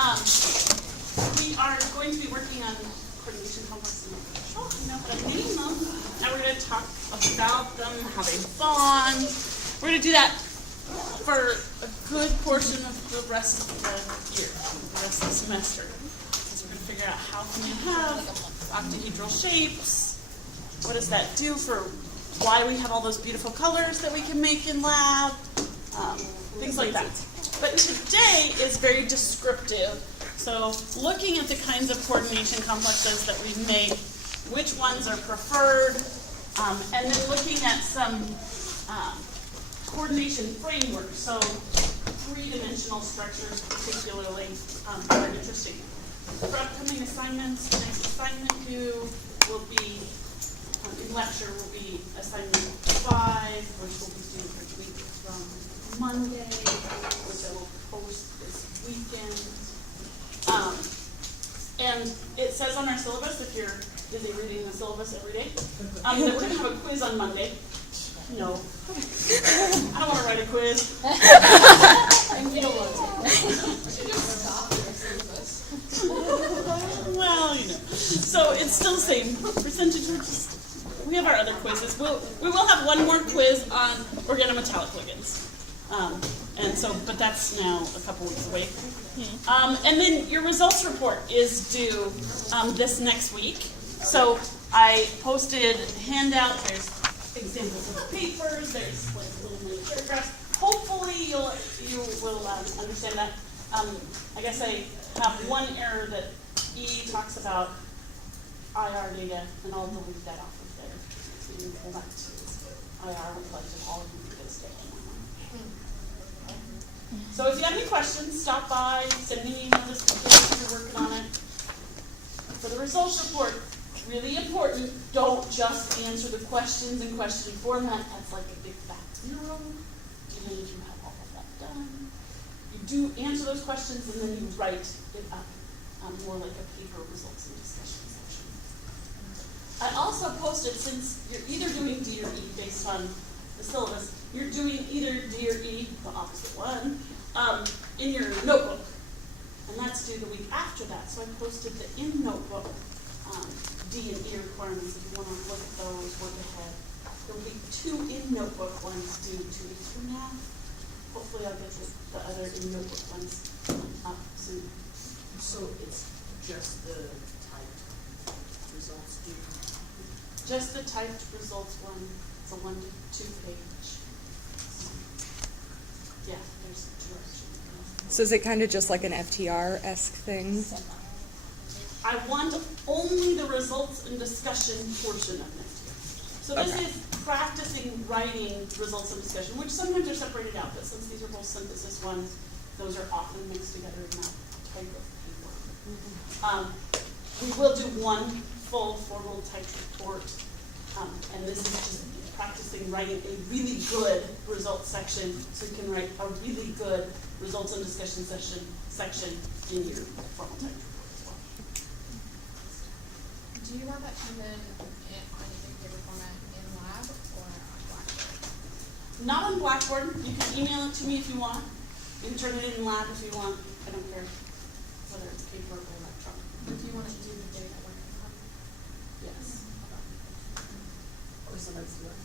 We are going to be working on coordination complexes. Oh, I know how to name them. Now we're going to talk about them, how they bond. We're going to do that for a good portion of the rest of the year, the rest of the semester. So we're going to figure out how can you have octahedral shapes. What does that do for why we have all those beautiful colors that we can make in lab? Things like that. But today is very descriptive. So looking at the kinds of coordination complexes that we've made, which ones are preferred, and then looking at some coordination frameworks. So three-dimensional structures particularly are interesting. For upcoming assignments, the next assignment due will be, in lecture, will be assignment 5, which will be due each week from Monday, which I will post this weekend. And it says on our syllabus, if you're busy reading the syllabus every day, that we're going to have a quiz on Monday. No. I don't want to write a quiz. You don't want to. You just stop your syllabus. Well, you know. So it's still the same percentage. We have our other quizzes. We will have one more quiz on organometallic ligands. And so, but that's now a couple weeks away. And then your results report is due this next week. So I posted handout. There's examples of papers. There's like little mini paragraphs. Hopefully you will understand that. I guess I have one error that E talks about IR data, and I'll delete that off of there. So you can pull that to IR reflected all of your data stuff. So if you have any questions, stop by, send me an email this weekend if you're working on it. For the results report, really important, don't just answer the questions in question format. That's like a big fat 0. Even if you have all of that done. You do answer those questions and then you write it up more like a paper results and discussion section. I also posted, since you're either doing D or E based on the syllabus, you're doing either D or E, the opposite one, in your notebook. And that's due the week after that. So I posted the in notebook D and E requirements if you want to look at those, work ahead. There will be 2 in notebook ones due 2 weeks from now. Hopefully I'll get the other in notebook ones up soon. So it's just the typed results due? Just the typed results one. It's a 1 to 2 page. Yeah, there's 2 options. So is it kind of just like an FTR-esque thing? I want only the results and discussion portion of FTR. So this is practicing writing results and discussion, which sometimes are separated out, but since these are both synthesis ones, those are often mixed together in that type of paper. We will do one full formal type report, and this is just practicing writing a really good results section, so you can write a really good results and discussion section in your formal type report as well. Do you want that to come in on either paper format in lab or on Blackboard? Not on Blackboard. You can email it to me if you want. You can turn it in lab if you want. I don't care whether it's paper or electronic. Or do you want it to do the day that we're going to come? Yes. Or somebody's doing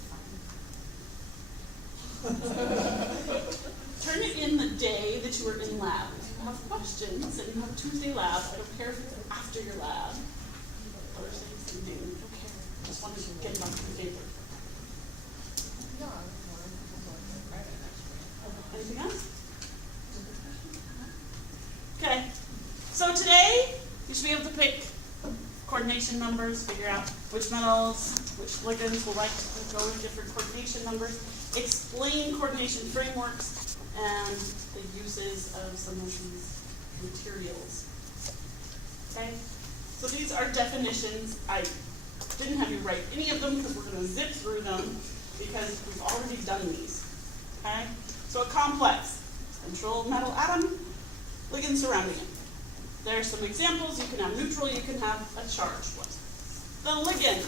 Turn it in the day that you were in lab. If you have questions and you have Tuesday lab, I don't care if it's after your lab. Thursday, Sunday, I don't care. I just wanted to get it on the paper. No, I was more Friday actually. Anything else? Okay. So today, you should be able to pick coordination numbers, figure out which metals, which ligands will like to go with different coordination numbers, explain coordination frameworks, and the uses of some of these materials. Okay? So these are definitions. I didn't have you write any of them because we're going to zip through them because we've already done these. Okay? So a complex, central metal atom, ligand surrounding it. There are some examples. You can have neutral, you can have a charged one. The ligand,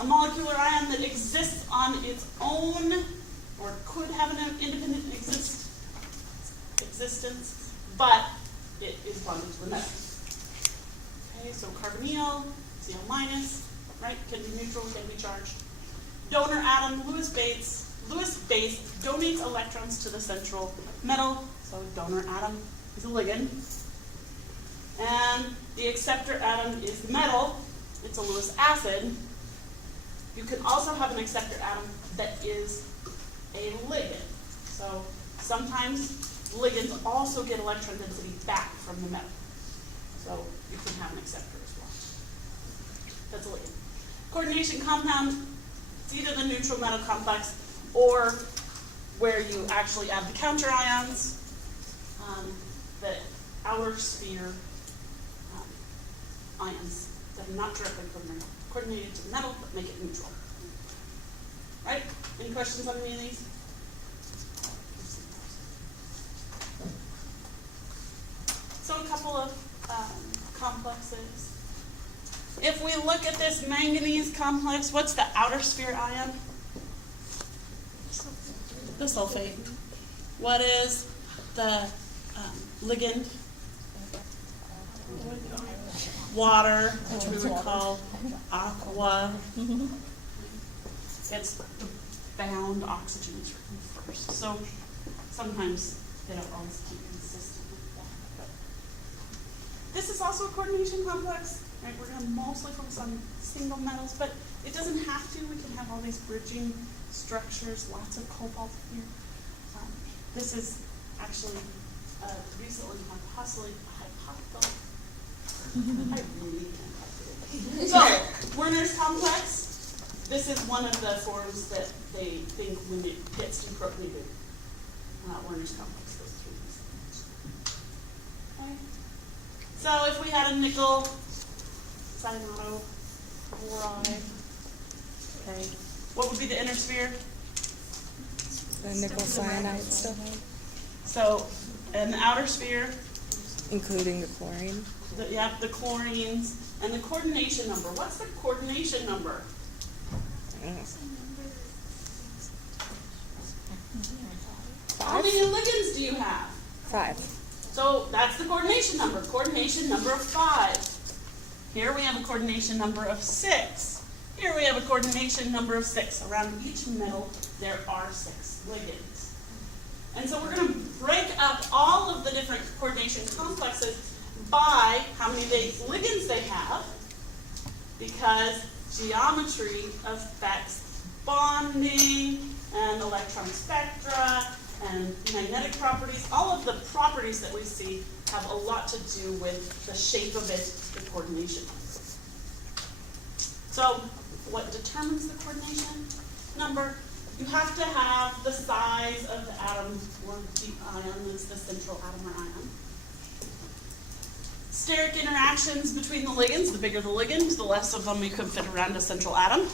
a molecular ion that exists on its own or could have an independent existence, but it is bonded to the metal. Okay, so carbonyl, Cl minus, right, can be neutral, can be charged. Donor atom, Lewis base donates electrons to the central metal, so donor atom is a ligand. And the acceptor atom is metal, it's a Lewis acid. You can also have an acceptor atom that is a ligand. So sometimes ligands also get electron density back from the metal. So you can have an acceptor as well. That's a ligand. Coordination compound, it's either the neutral metal complex or where you actually add the counter ions, the outer sphere ions that are not directly coordinated to the metal but make it neutral. Right? Any questions on any of these? So a couple of complexes. If we look at this manganese complex, what's the outer sphere ion? The sulfate. What is the ligand? Water, which we would call aqua. It's the bound oxygen is written first. So sometimes they don't always keep consistent with that. But this is also a coordination complex. Right? We're going to mostly focus on single metals, but it doesn't have to. We can have all these bridging structures, lots of cobalt here. This is actually recently hypothesized. I really can't. So, Werner's complex. This is one of the forms that they think when it gets deprotonated. Werner's complex goes through these. Okay. So if we had a nickel cyanoboride, okay, what would be the inner sphere? The nickel cyanide stuff, So, and the outer sphere, including the chlorine. the chlorines, and the coordination number. What's the coordination number? How many ligands do you have? 5. So that's the coordination number. Coordination number of 5. Here we have a coordination number of 6. Here we have a coordination number of 6. Around each metal there are 6 ligands. And so we're going to break up all of the different coordination complexes by how many ligands they have, because geometry affects bonding and electron spectra and magnetic properties. All of the properties that we see have a lot to do with the shape of it, the coordination. So what determines the coordination number? You have to have the size of the atom or the ion that's the central atom or ion. Steric interactions between the ligands. The bigger the ligand, the less of them you could fit around a central atom.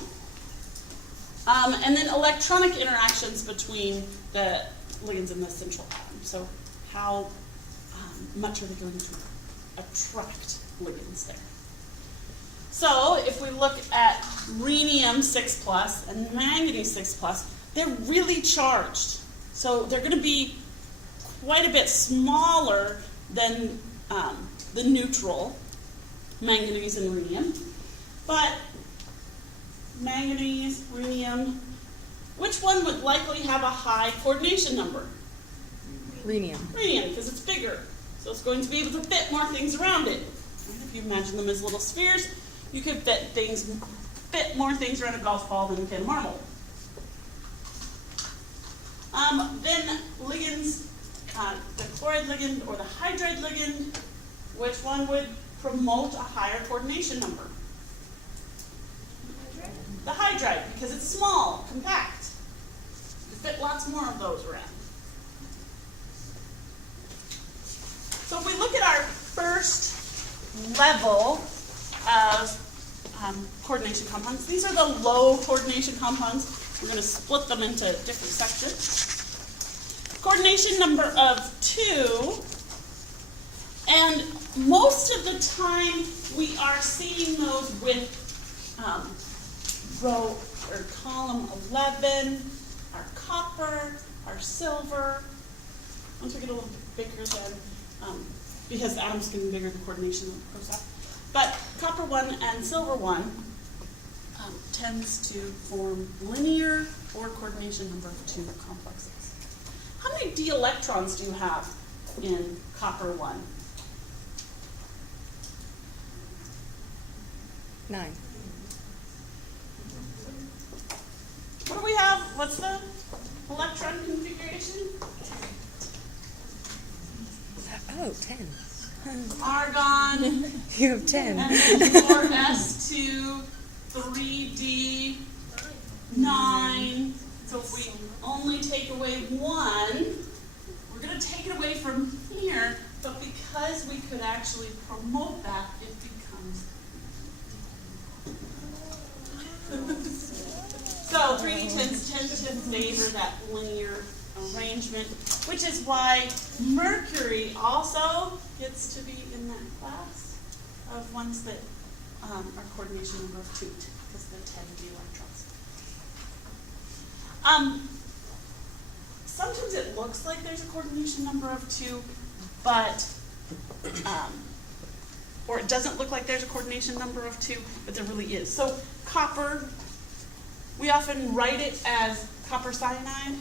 And then electronic interactions between the ligands and the central atom. So how much are they going to attract ligands there? So if we look at rhenium 6+ and manganese 6+, they're really charged. So they're going to be quite a bit smaller than the neutral, manganese and rhenium. But manganese, rhenium, which one would likely have a high coordination number? Rhenium. Rhenium, because it's bigger. So it's going to be able to fit more things around it. If you imagine them as little spheres, you could fit more things around a golf ball than you can a marble. Then ligands, the chloride ligand or the hydride ligand, which one would promote a higher coordination number? The hydride, because it's small, compact. You fit lots more of those around. So if we look at our first level of coordination compounds, these are the low coordination compounds. We're going to split them into different sections. Coordination number of 2, and most of the time we are seeing those with row or column 11, our copper, our silver. Once we get a little bit bigger than because the atom's getting bigger, the coordination goes up. But copper 1 and silver 1 tends to form linear or coordination number of 2 complexes. How many d electrons do you have in copper 1? 9. What do we have? What's the electron configuration? Oh, 10. Argon, You have 10. and then 4s2, 3d9. So if we only take away 1, we're going to take it away from here, but because we could actually promote that, it becomes so 3d10s tend to favor that linear arrangement, which is why Mercury also gets to be in that class of ones that are coordination number of 2, because the 10 d electrons. Sometimes it looks like there's a coordination number of 2, but or it doesn't look like there's a coordination number of 2, but there really is. So copper, we often write it as copper cyanide,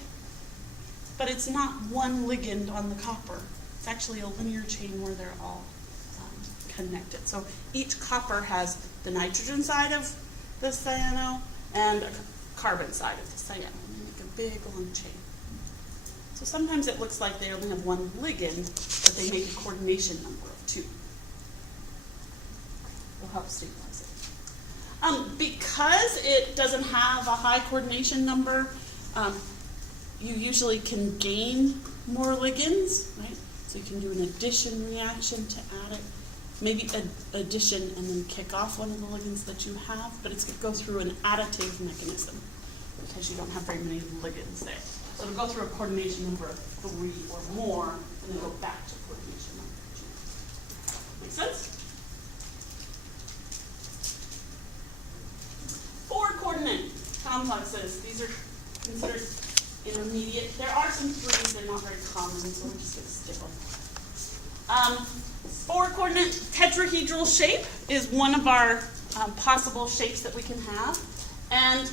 but it's not one ligand on the copper. It's actually a linear chain where they're all connected. So each copper has the nitrogen side of the cyano and a carbon side of the cyano. And they make a big long chain. So sometimes it looks like they only have one ligand, but they make a coordination number of 2. Will help stabilize it. Because it doesn't have a high coordination number, you usually can gain more ligands, right? So you can do an addition reaction to add it. Maybe addition and then kick off one of the ligands that you have, but it's going to go through an additive mechanism because you don't have very many ligands there. So it'll go through a coordination number of 3 or more, and then go back to coordination number 2. Make sense? 4 coordinate complexes. These are considered intermediate. There are some 3s, they're not very common, so we're just going to stick with them. 4 coordinate tetrahedral shape is one of our possible shapes that we can have. And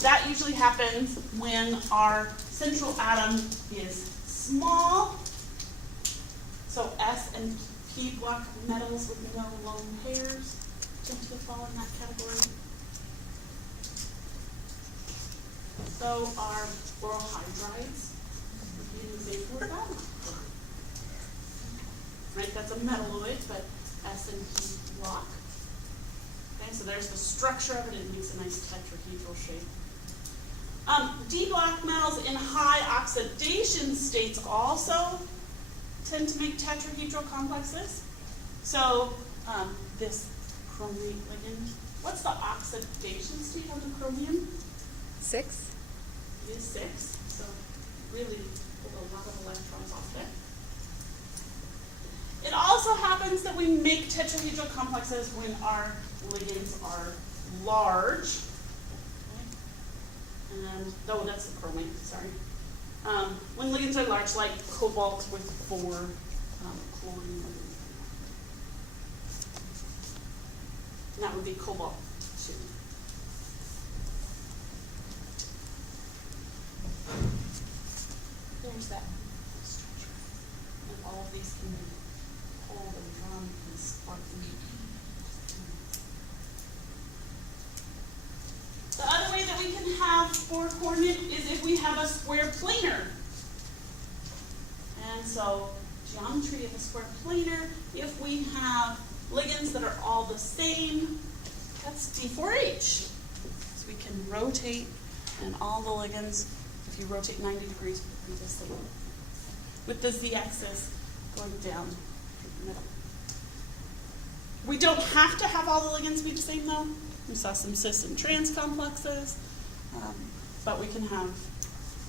that usually happens when our central atom is small. So S and P block metals with no lone pairs tend to fall in that category. So our borohydrides would be an example of that. Right, that's a metalloid, but S and P block. Okay, so there's the structure of it. It makes a nice tetrahedral shape. D block metals in high oxidation states also tend to make tetrahedral complexes. So this chromate ligand, what's the oxidation state of the chromium? 6. It is 6, so really pull a lot of electrons off there. It also happens that we make tetrahedral complexes when our ligands are large. Okay. And, oh, that's the chromate, sorry. When ligands are large, like cobalt with 4 chlorine ligands. And that would be cobalt 2. There's that structure. And all of these can be pulled and drawn and sparkly. The other way that we can have 4 coordinate is if we have a square planar. And so geometry of a square planar, if we have ligands that are all the same, that's D4H. So we can rotate, and all the ligands, if you rotate 90 degrees, will be the same. With the z-axis going down through the middle. We don't have to have all the ligands be the same, though. We saw some cis and trans complexes, but we can have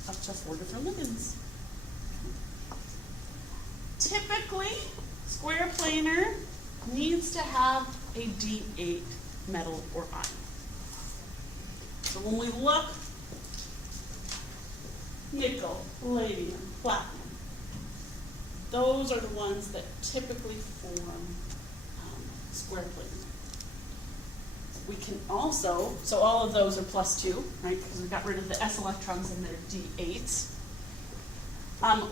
up to 4 different ligands. Typically, square planar needs to have a D8 metal or ion. So when we look, nickel, palladium, platinum, those are the ones that typically form square planar. We can also, so all of those are +2, right, because we got rid of the s electrons in their d8s.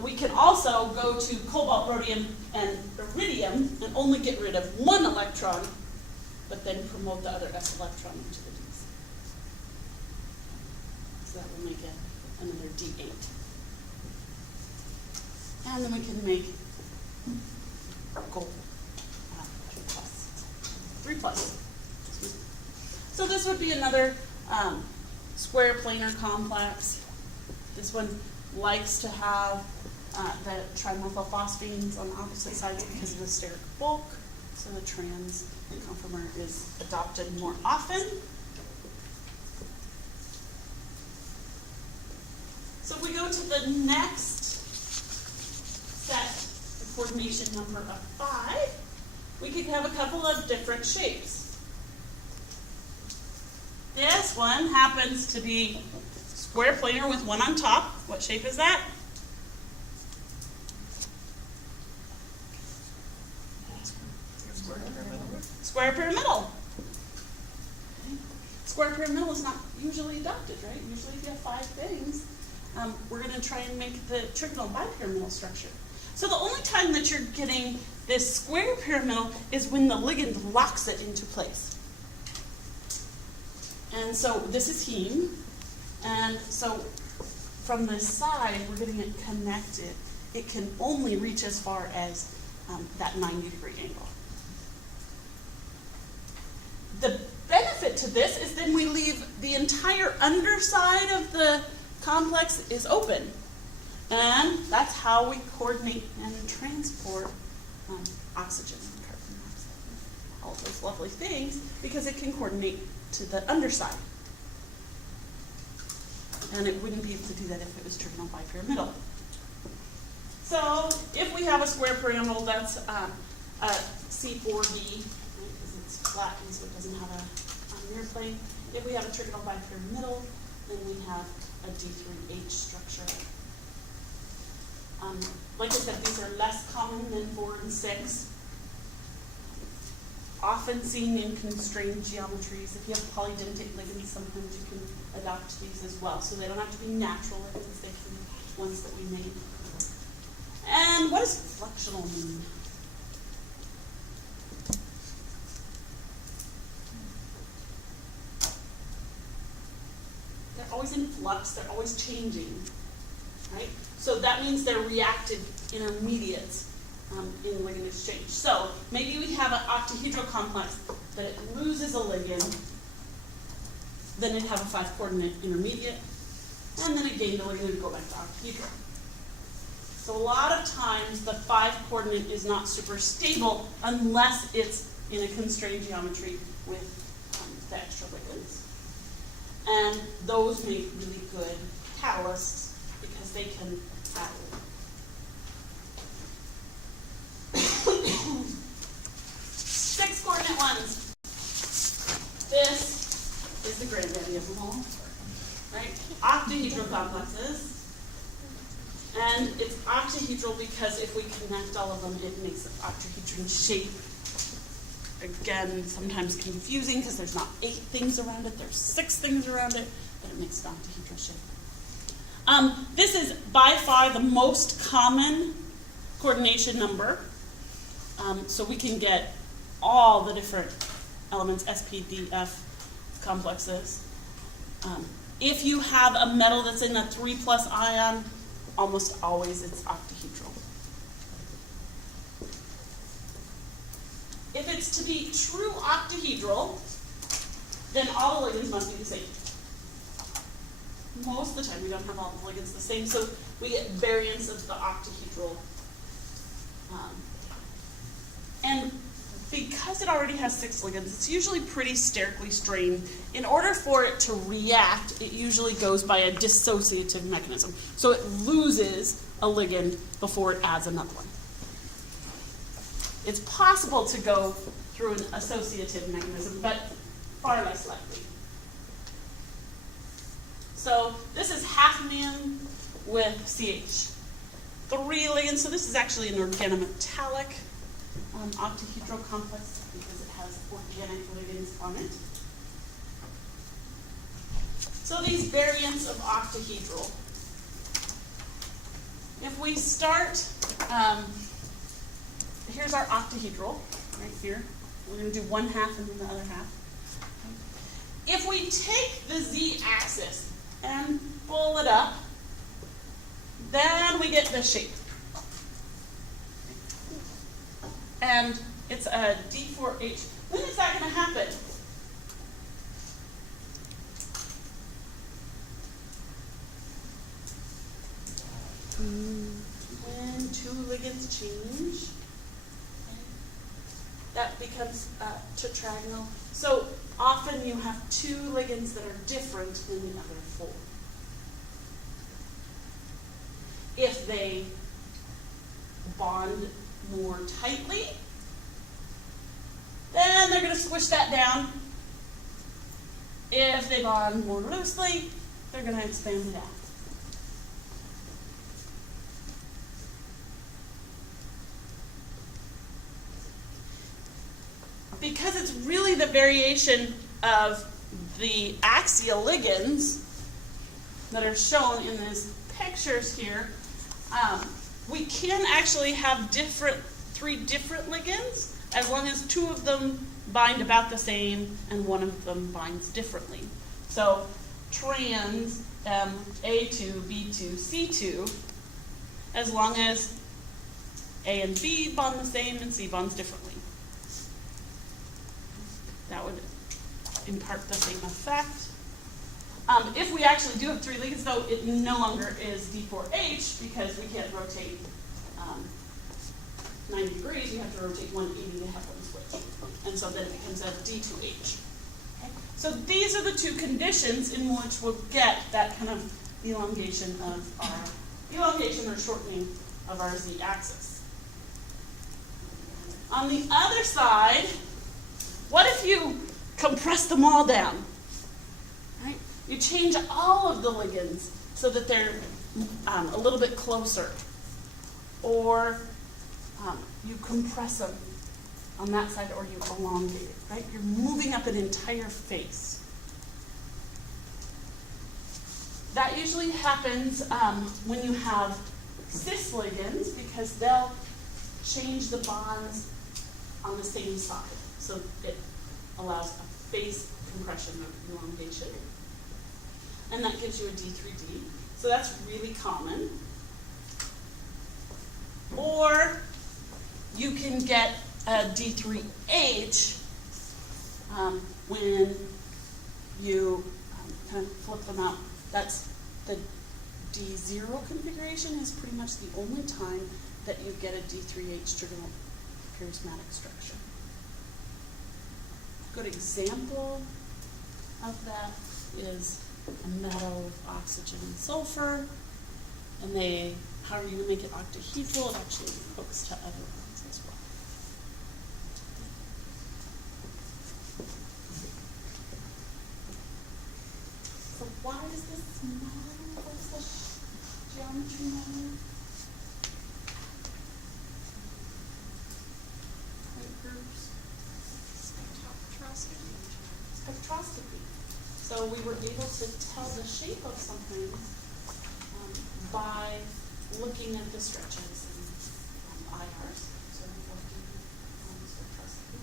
We can also go to cobalt, rhodium, and iridium and only get rid of one electron, but then promote the other s electron into the d's. So that will make it another d8. And then we can make gold 3+. So this would be another square planar complex. This one likes to have the trimethylphosphines on the opposite sides because of the steric bulk. So the trans conformer is adopted more often. So if we go to the next set, the coordination number of 5, we could have a couple of different shapes. This one happens to be square planar with one on top. What shape is that? Square pyramidal. Square pyramidal is not usually adopted, right? Usually if you have 5 things, we're going to try and make the trigonal bipyramidal structure. So the only time that you're getting this square pyramidal is when the ligand locks it into place. And so this is heme, and so from this side, we're getting it connected. It can only reach as far as that 90-degree angle. The benefit to this is then we leave the entire underside of the complex is open. And that's how we coordinate and transport oxygen and carbon dioxide, all of those lovely things, because it can coordinate to the underside. And it wouldn't be able to do that if it was trigonal bipyramidal. So if we have a square pyramidal, that's a C4b, right, because it's flat and so it doesn't have a mirror plane. If we have a trigonal bipyramidal, then we have a D3H structure. Like I said, these are less common than 4 and 6. Often seen in constrained geometries. If you have polydentate ligands, sometimes you can adopt these as well. So they don't have to be natural ligands, they can be ones that we made. And what does fluxional mean? They're always in flux, they're always changing, right? So that means they're reactive intermediates in ligand exchange. So maybe we have an octahedral complex that it loses a ligand, then it'd have a 5-coordinate intermediate, and then it gained a ligand and go back to octahedral. So a lot of times the 5-coordinate is not super stable unless it's in a constrained geometry with the extra ligands. And those make really good catalysts because they can catalyze. 6-coordinate ones. This is the granddaddy of them all, right? Octahedral complexes. And it's octahedral because if we connect all of them, it makes an octahedron shape. Again, sometimes confusing because there's not 8 things around it, there's 6 things around it, but it makes an octahedral shape. This is by far the most common coordination number. So we can get all the different elements, sp, d, f complexes. If you have a metal that's in a 3+ ion, almost always it's octahedral. If it's to be true octahedral, then all the ligands must be the same. Most of the time we don't have all the ligands the same, so we get variants of the octahedral. And because it already has 6 ligands, it's usually pretty sterically strained. In order for it to react, it usually goes by a dissociative mechanism. So it loses a ligand before it adds another one. It's possible to go through an associative mechanism, but far less likely. So this is hafnium with CH. 3 ligands, so this is actually an organometallic octahedral complex because it has organic ligands on it. So these variants of octahedral. If we start, here's our octahedral right here. We're going to do one half and then the other half. If we take the z-axis and pull it up, then we get this shape. And it's a D4H. When is that going to happen? When 2 ligands change, that becomes tetragonal. So often you have 2 ligands that are different than the other 4. If they bond more tightly, then they're going to squish that down. If they bond more loosely, they're going to expand it out. Because it's really the variation of the axial ligands that are shown in these pictures here, we can actually have 3 different ligands as long as 2 of them bind about the same and 1 of them binds differently. So trans A2, B2, C2, as long as A and B bond the same and C bonds differently. That would impart the same effect. If we actually do have 3 ligands, though, it no longer is D4H because we can't rotate 90 degrees. You have to rotate 180 to have one switch. And so then it becomes a D2H. Okay? So these are the 2 conditions in which we'll get that kind of elongation or shortening of our z-axis. On the other side, what if you compress them all down? Right? You change all of the ligands so that they're a little bit closer. Or you compress them on that side or you elongate it, right? You're moving up an entire face. That usually happens when you have cis ligands because they'll change the bonds on the same side. So it allows a face compression or elongation. And that gives you a D3D. So that's really common. Or you can get a D3H when you kind of flip them out. That's the D0 configuration is pretty much the only time that you get a D3H trigonal charismatic structure. A good example of that is a metal with oxygen and sulfur, and how are you going to make it octahedral? It actually hooks to other ones as well. So why does this matter? What's the geometry matter? Groups. Spectroscopy. So we were able to tell the shape of something by looking at the stretches and IRs. So we're looking at spectroscopy.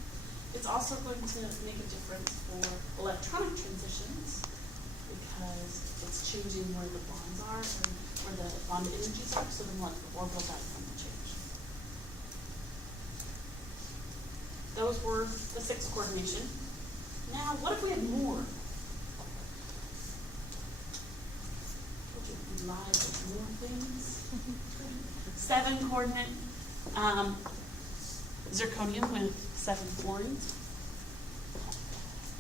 It's also going to make a difference for electronic transitions because it's changing where the bonds are and where the bond energies are, so the orbital diagram will change. Those were the 6 coordination. Now, what if we had more? Would you be live with more things? 7 coordinate zirconium with 7 fluorines.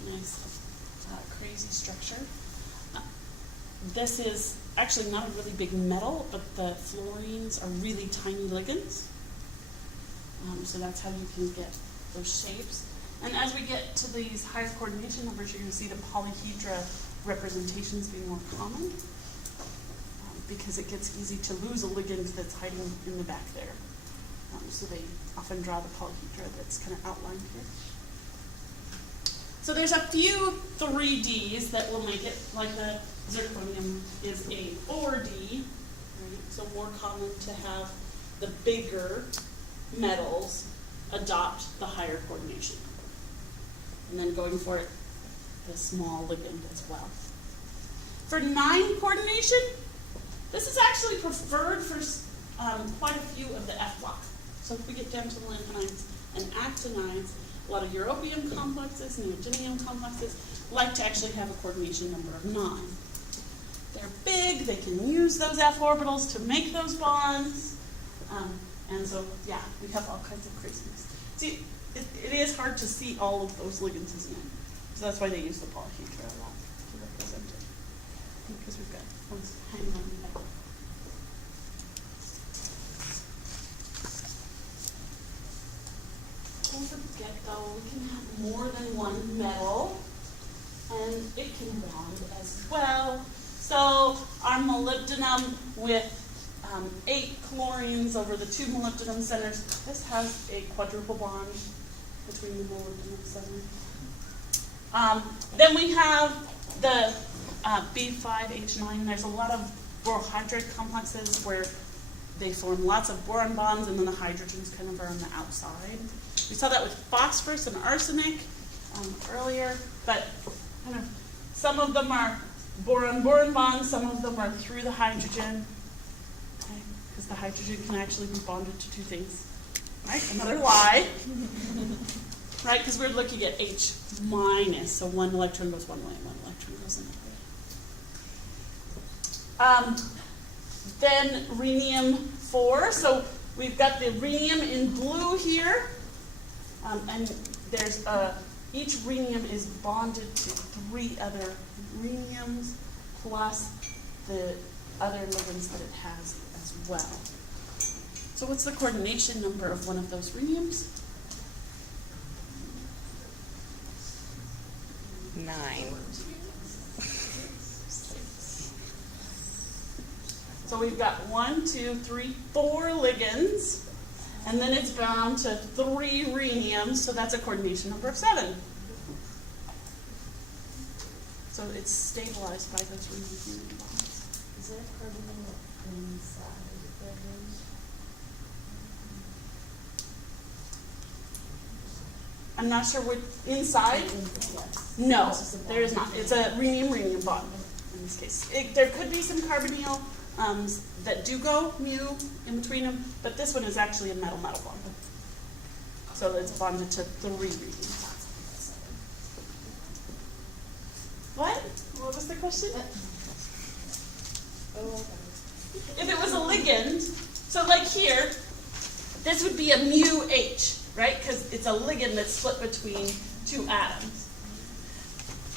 Nice, crazy structure. This is actually not a really big metal, but the fluorines are really tiny ligands. So that's how you can get those shapes. And as we get to these higher coordination numbers, you're going to see the polyhedra representations being more common because it gets easy to lose a ligand that's hiding in the back there. So they often draw the polyhedra that's kind of outlined here. So there's a few 3Ds that will make it, like the zirconium is a 4D, right? So more common to have the bigger metals adopt the higher coordination. And then going for it, the small ligand as well. For 9 coordination, this is actually preferred for quite a few of the F block. So if we get down to the lanthanides and actinides, a lot of europium complexes, neodymium complexes like to actually have a coordination number of 9. They're big, they can use those F orbitals to make those bonds. And so, yeah, we have all kinds of craziness. See, it is hard to see all of those ligands, isn't it? So that's why they use the polyhedra a lot to represent it. Because we've got ones hanging on the back. Don't forget though, we can have more than one metal, and it can bond as well. So our molybdenum with 8 chlorines over the 2 molybdenum centers, this has a quadruple bond between the molybdenum centers. Then we have the B5H9. There's a lot of borohydric complexes where they form lots of boron bonds and then the hydrogens kind of are on the outside. We saw that with phosphorus and arsenic earlier, but kind of some of them are boron-boron bonds, some of them are through the hydrogen, because the hydrogen can actually be bonded to 2 things. Right? Another lie. Right? Because we're looking at H minus, so 1 electron goes one way, 1 electron goes another way. Then rhenium-4. So we've got the rhenium in blue here, and there's each rhenium is bonded to 3 other rheniums plus the other ligands that it has as well. So what's the coordination number of one of those rheniums? 9. So we've got 1, 2, 3, 4 ligands, and then it's bound to 3 rheniums, so that's a coordination number of 7. So it's stabilized by those rhenium bonds. Is there a carbonyl inside of those? I'm not sure what inside. Yes. No, there is not. It's a rhenium-rhenium bond in this case. There could be some carbonyl that do go mu in between them, but this one is actually a metal-metal bond. So it's bonded to 3 rheniums. What? What was the question? If it was a ligand, so like here, this would be a mu H, right? Because it's a ligand that's split between 2 atoms.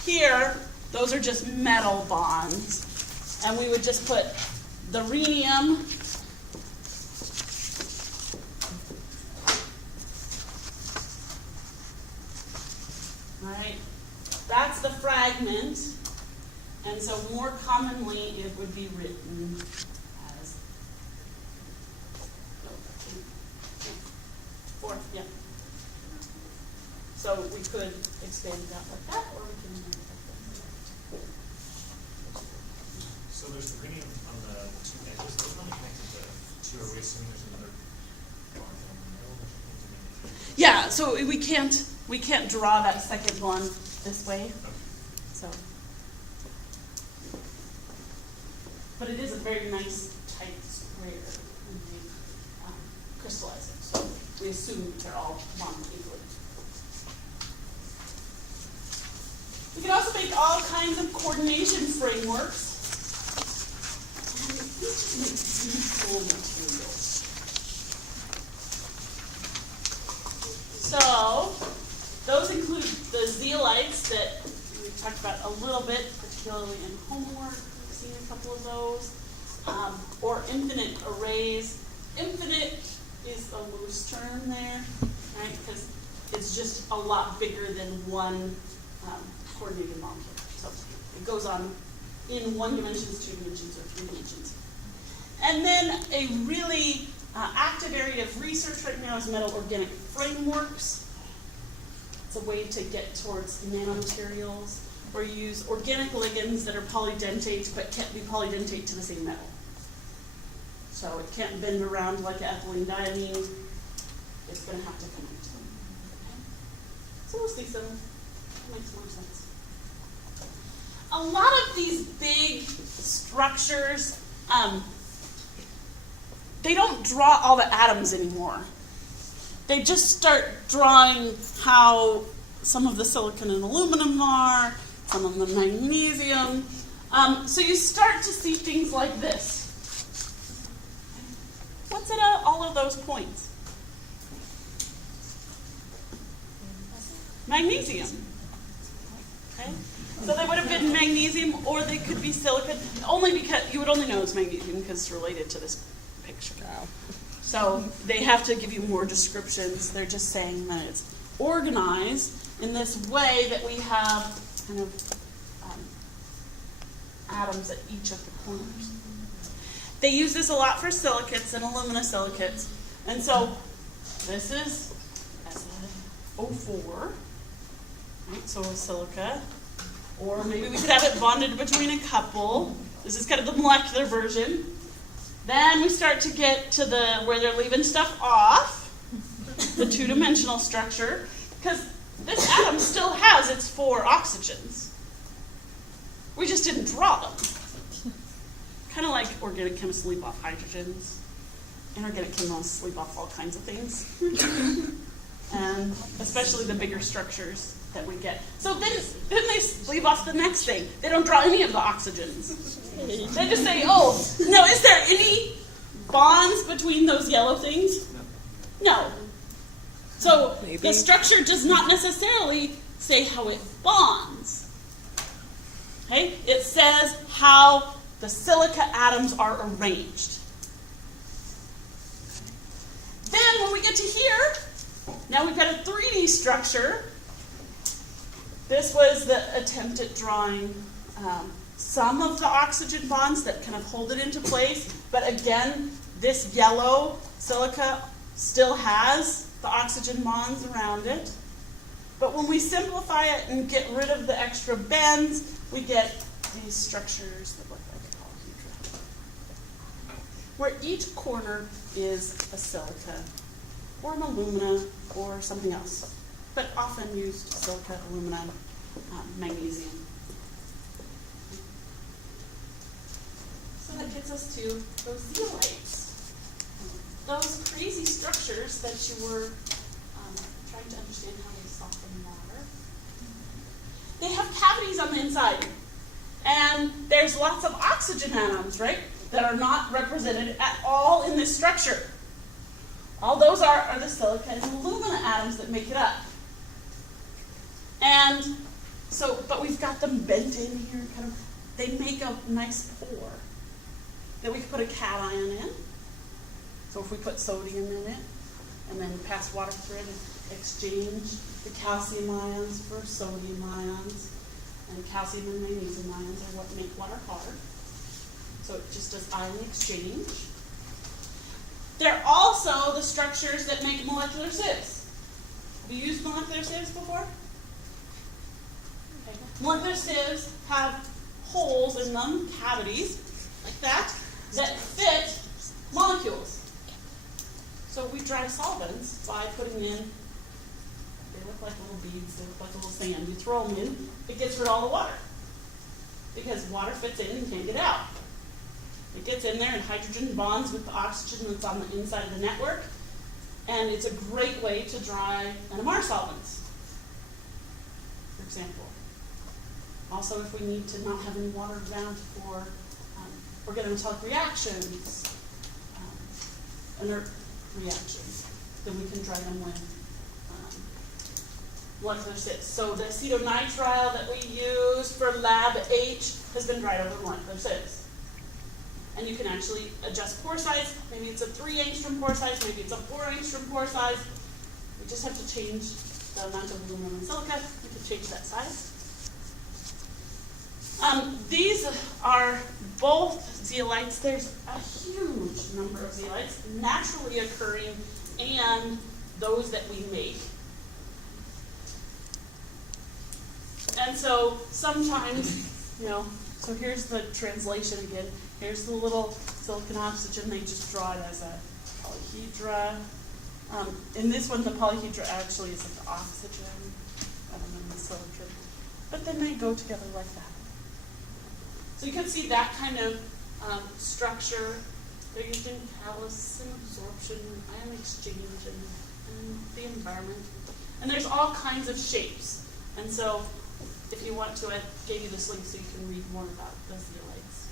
Here, those are just metal bonds. And we would just put the rhenium right? That's the fragment. And so more commonly it would be written as 4, yeah. So we could expand it out like that, or we can make it like that. So there's the rhenium on the 2 edges. Those not connected to 2. Are we assuming there's another bond on the middle? Yeah, so we can't draw that second one this way. Okay. So, but it is a very nice tight square when they crystallize it. So we assume they're all bonded equally. We can also make all kinds of coordination frameworks. And each makes beautiful materials. So those include the zeolites that we talked about a little bit, particularly in homework. We've seen a couple of those. Or infinite arrays. Infinite is a loose term there, right? Because it's just a lot bigger than one coordinated molecule. So it goes on in 1 dimensions, 2 dimensions, or 3 dimensions. And then a really active area of research right now is metal organic frameworks. It's a way to get towards nanomaterials, or use organic ligands that are polydentate but can't be polydentate to the same metal. So it can't bend around like ethylene diamine. It's going to have to connect. Okay? So we'll see some. That makes more sense. A lot of these big structures, they don't draw all the atoms anymore. They just start drawing how some of the silicon and aluminum are, some of the magnesium. So you start to see things like this. What's at all of those points? Magnesium. Okay? So they would have been magnesium, or they could be silicon, only because you would only know it's magnesium because it's related to this picture. Wow. So they have to give you more descriptions. They're just saying that it's organized in this way that we have kind of atoms at each of the corners. They use this a lot for silicates and aluminosilicates. And so this is SiO4, right? So a silica. Or maybe we could have it bonded between a couple. This is kind of the molecular version. Then we start to get to where they're leaving stuff off, the two-dimensional structure, because this atom still has its 4 oxygens. We just didn't draw them. Kind of like organic chemists leave off hydrogens. Inorganic chemists leave off all kinds of things. And especially the bigger structures that we get. So then they leave off the next thing. They don't draw any of the oxygens. They just say, oh, no, is there any bonds between those yellow things? No. So Maybe. the structure does not necessarily say how it bonds. Okay? It says how the silica atoms are arranged. Then when we get to here, now we've got a 3D structure. This was the attempt at drawing some of the oxygen bonds that kind of hold it into place. But again, this yellow silica still has the oxygen bonds around it. But when we simplify it and get rid of the extra bends, we get these structures that look like a polyhedra, where each corner is a silica or an alumina or something else, but often used silica, alumina, magnesium. So that gets us to those zeolites, those crazy structures that you were trying to understand how they soften water. They have cavities on the inside, and there's lots of oxygen atoms, right, that are not represented at all in this structure. All those are the silica and alumina atoms that make it up. And so, but we've got them bent in here, kind of, they make a nice pore that we could put a cation in. So if we put sodium in it, and then pass water through it and exchange the calcium ions for sodium ions, and calcium and magnesium ions are what make water hard. So it just does ion exchange. They're also the structures that make molecular sieves. Have you used molecular sieves before? Okay. Molecular sieves have holes in them, cavities, like that fit molecules. So we dry solvents by putting in, they look like little beads, they look like a little sand. You throw them in, it gets rid of all the water. Because water fits in and can't get out. It gets in there and hydrogen bonds with the oxygen that's on the inside of the network. And it's a great way to dry NMR solvents, for example. Also, if we need to not have any water around for organometallic reactions, inert reactions, then we can dry them with molecular sieves. So the acetonitrile that we use for lab H has been dried over molecular sieves. And you can actually adjust pore size. Maybe it's a 3 angstrom pore size, maybe it's a 4 angstrom pore size. We just have to change the amount of aluminum and silica. We can change that size. These are both zeolites, there's a huge number of zeolites naturally occurring and those that we make. And so sometimes, so here's the translation again. Here's the little silicon oxygen. They just draw it as a polyhedra. In this one, the polyhedra actually is an oxygen rather than the silicon. But then they go together like that. So you can see that kind of structure. They're used in catalysis and absorption, ion exchange, and the environment. And there's all kinds of shapes. And so if you want to, I gave you this link so you can read more about the zeolites.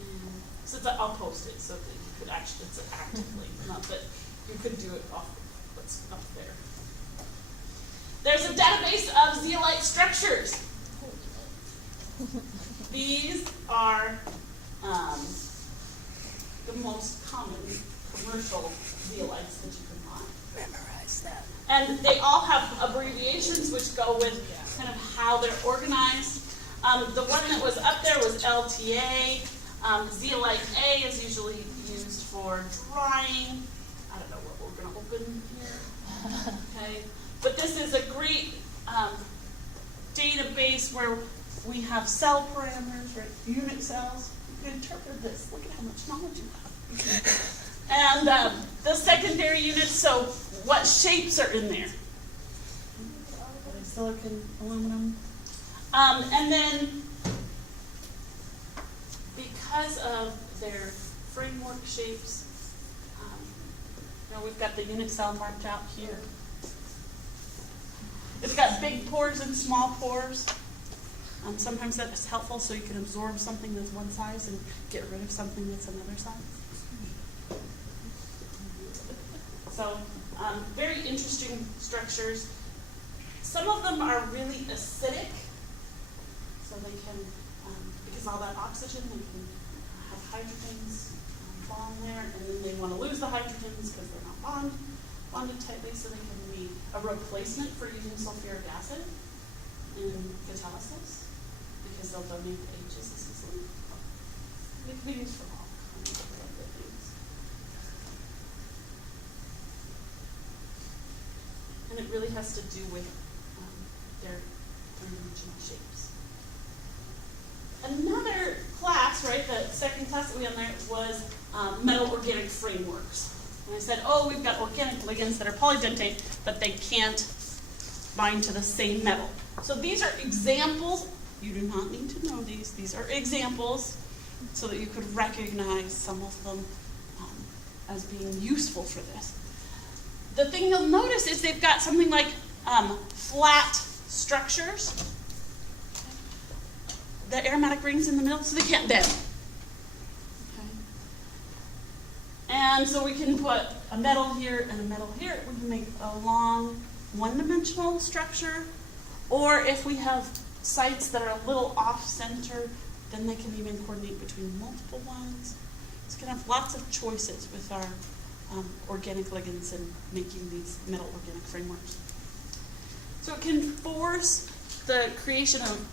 And so I'll post it so that you could actually, it's an active link, not that you could do it off what's up there. There's a database of zeolite structures. These are the most common commercial zeolites that you can find. Memorize that. And they all have abbreviations which go with kind of how they're organized. The one that was up there was LTA. Zeolite A is usually used for drying. I don't know what we're going to open here. Okay. But this is a great database where we have cell parameters, right? Unit cells. You can interpret this. Look at how much knowledge you have. And the secondary units, so what shapes are in there? Silicon, aluminum. And then because of their framework shapes, we've got the unit cell marked out here. It's got big pores and small pores. Sometimes that's helpful so you can absorb something that's one size and get rid of something that's another size. So, very interesting structures. Some of them are really acidic, so they can, because all that oxygen, they can have hydrogens bond there, and then they want to lose the hydrogens because they're not bonded tightly, so they can be a replacement for using sulfuric acid in catalysis, because they'll donate the H's as easily. They can be used for all kinds of other things. And it really has to do with their three-dimensional shapes. Another class, right, the second class that we had there was metal organic frameworks. And I said, we've got organic ligands that are polydentate, but they can't bind to the same metal. So these are examples. You do not need to know these. These are examples so that you could recognize some of them as being useful for this. The thing you'll notice is they've got something like flat structures. The aromatic rings in the middle, so they can't bend. Okay. And so we can put a metal here and a metal here. We can make a long one-dimensional structure. Or if we have sites that are a little off-center, then they can even coordinate between multiple ones. So we can have lots of choices with our organic ligands and making these metal organic frameworks. So it can force the creation of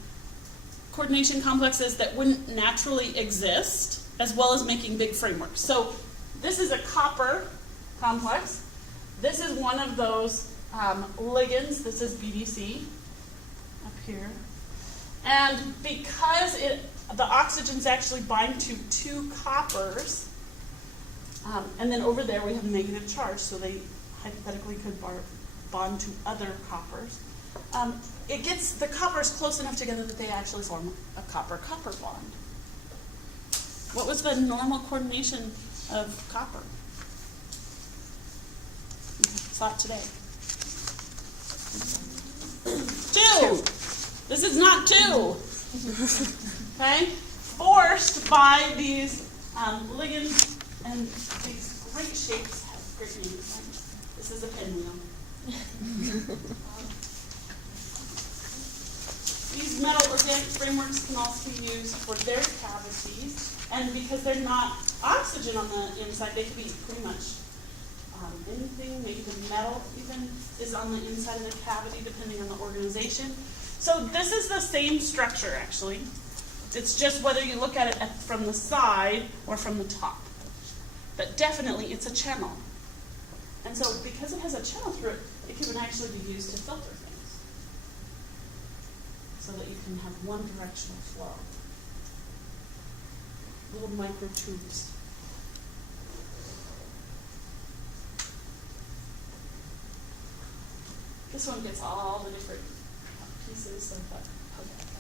coordination complexes that wouldn't naturally exist, as well as making big frameworks. So this is a copper complex. This is one of those ligands. This is BDC up here. And because the oxygens actually bind to two coppers, and then over there we have negative charge, so they hypothetically could bond to other coppers. It gets the coppers close enough together that they actually form a copper-copper bond. What was the normal coordination of copper? Saw it today. 2. This is not 2. Okay? Forced by these ligands, and these great shapes have great names. Right? This is a pinwheel. These metal organic frameworks can also be used for their cavities, and because they're not oxygen on the inside, they can be pretty much anything. Maybe the metal even is on the inside of the cavity, depending on the organization. So this is the same structure, actually. It's just whether you look at it from the side or from the top. But definitely it's a channel. And so because it has a channel through it, it can actually be used to filter things. So that you can have one directional flow. Little micro tubes. This one gets all the different pieces of that.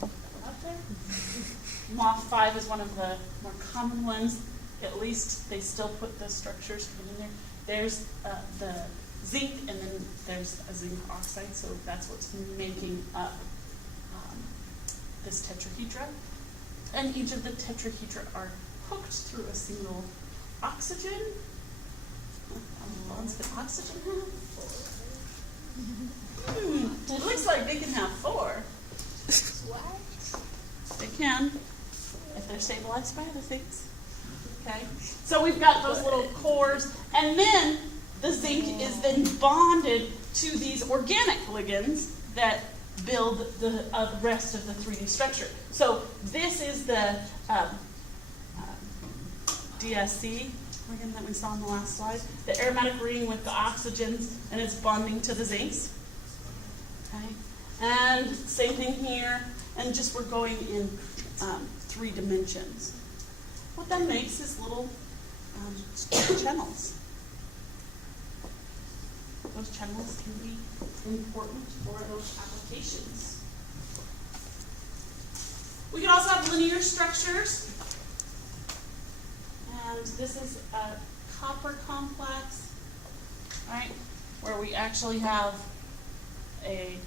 Okay, up there. Moth 5 is one of the more common ones. At least they still put the structures in there. There's the zinc, and then there's a zinc oxide, so that's what's making up this tetrahedra. And each of the tetrahedra are hooked through a single oxygen. How many bonds can oxygen have? 4. It looks like they can have 4. What? They can, if they're stabilized by other things. Okay, so we've got those little cores, and then the zinc is then bonded to these organic ligands that build the rest of the 3D structure. So this is the DSC ligand that we saw on the last slide, the aromatic ring with the oxygens, and it's bonding to the zincs. Okay, and same thing here, and just we're going in 3 dimensions. What that makes is little channels. Those channels can be important for those applications. We can also have linear structures. And this is a copper complex, right, where we actually have a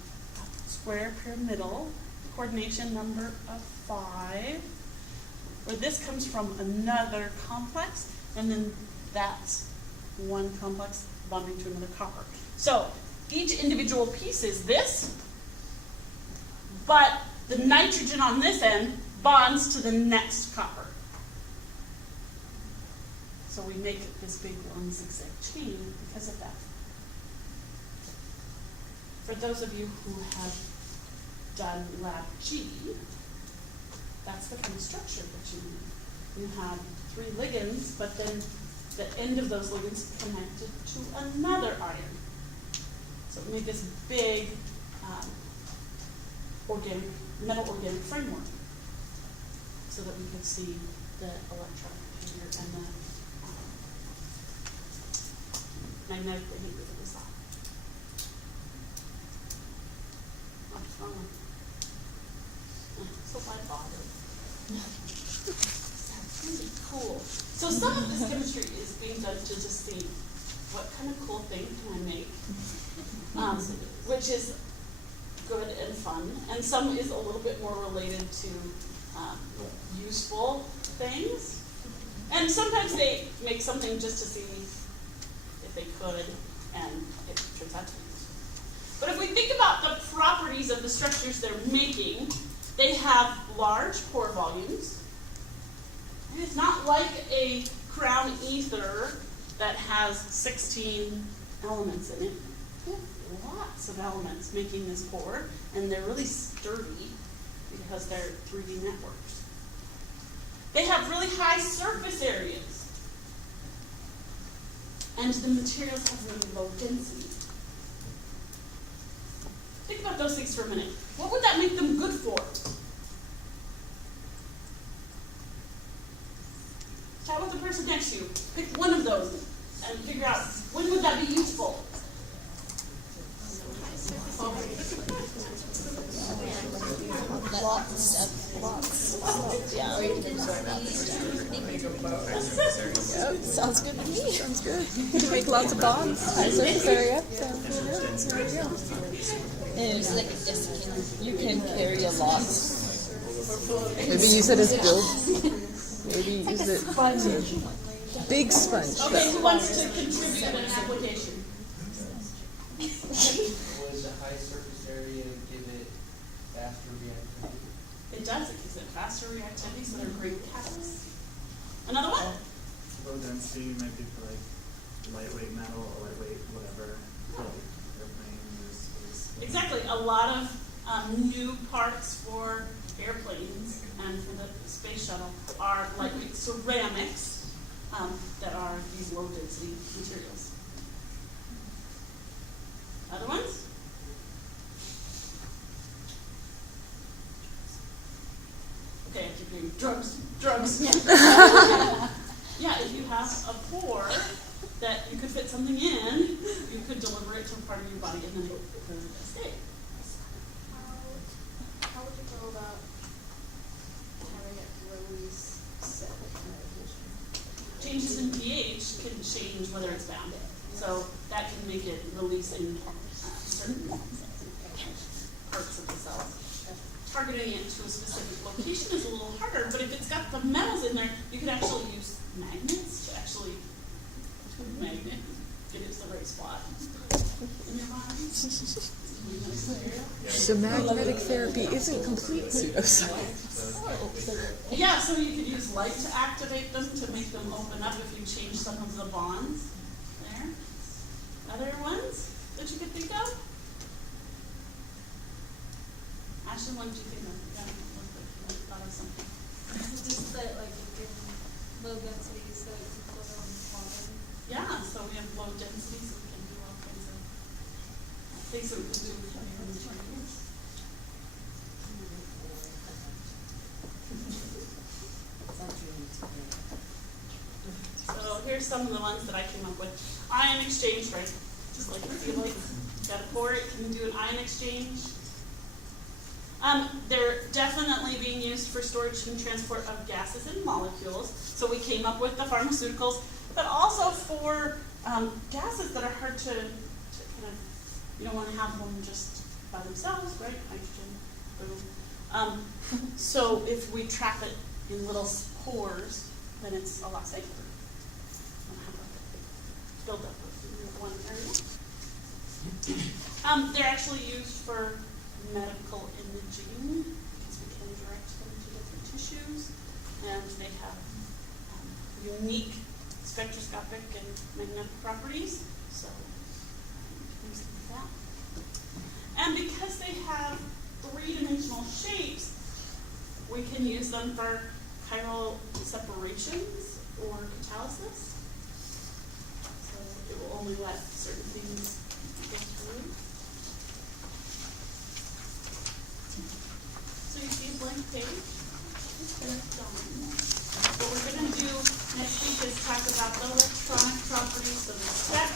square pyramidal coordination number of 5. Where this comes from another complex, and then that's one complex bonding to another copper. So each individual piece is this, but the nitrogen on this end bonds to the next copper. So we make this big long zigzag chain because of that. For those of you who have done Lab G, that's the kind of structure that you need. You have 3 ligands, but then the end of those ligands connected to another ion. So we made this big metal organic framework so that we could see the electron behavior and the magnetic behavior that we saw. What's wrong with so why bother? That's really cool. So some of this chemistry is being done to just see what kind of cool thing can I make, which is good and fun, and some is a little bit more related to useful things. And sometimes they make something just to see if they could, and it turns out to be useful. But if we think about the properties of the structures they're making, they have large pore volumes. And it's not like a crown ether that has 16 elements in it. They have lots of elements making this pore, and they're really sturdy because they're 3D networks. They have really high surface areas, and the materials have really low density. Think about those things for a minute. What would that make them good for? Chat with the person next to you. Pick one of those and figure out when would that be useful. Yeah. Yep, sounds good to me. Sounds good. You can make lots of bonds. High surface area. Sounds good. There you go. And it's like a desiccant. You can carry a lot. Maybe use it as build. Maybe use it as a big sponge. Okay, who wants to contribute to an application? Would the high surface area give it faster reactivity? It does. It gives it faster reactivity, so they're great catalysts. Another one? Low density might be for like lightweight metal or lightweight whatever. Like airplanes, space. Exactly. A lot of new parts for airplanes and for the space shuttle are lightweight ceramics that are these low density materials. Other ones? Okay, I keep doing drugs. Yeah, if you have a pore that you could fit something in, you could deliver it to a part of your body and then it could escape. How would you go about having it release said medication? Changes in pH can change whether it's bound. So that can make it release in certain parts of the cells. Targeting it to a specific location is a little harder, but if it's got the metals in there, you could actually use magnets to actually get it to the right spot in your body. So magnetic therapy isn't complete pseudoscience. Yeah, so you could use light to activate them, to make them open up if you change some of the bonds there. Other ones that you could think of? Ashley, what did you think of? Yeah, looked like you thought of something. Just that, like, you can low densities that you can put on water. Yeah, so we have low density, so we can do all kinds of things that we can do with heavier materials. So here's some of the ones that I came up with. Ion exchange, right? Just like if you like got a pore, it can do an ion exchange. They're definitely being used for storage and transport of gases and molecules. So we came up with the pharmaceuticals, but also for gases that are hard to kind of, you don't want to have them just by themselves, right? Nitrogen. So if we trap it in little pores, then it's a lot safer. Don't have a buildup of one area. They're actually used for medical imaging because we can direct them to different tissues, and they have unique spectroscopic and magnetic properties. So things like that. And because they have three-dimensional shapes, we can use them for chiral separations or catalysis. So it will only let certain things go through. So you see a blank page. What we're going to do next week is talk about the electronic properties of the spectrum.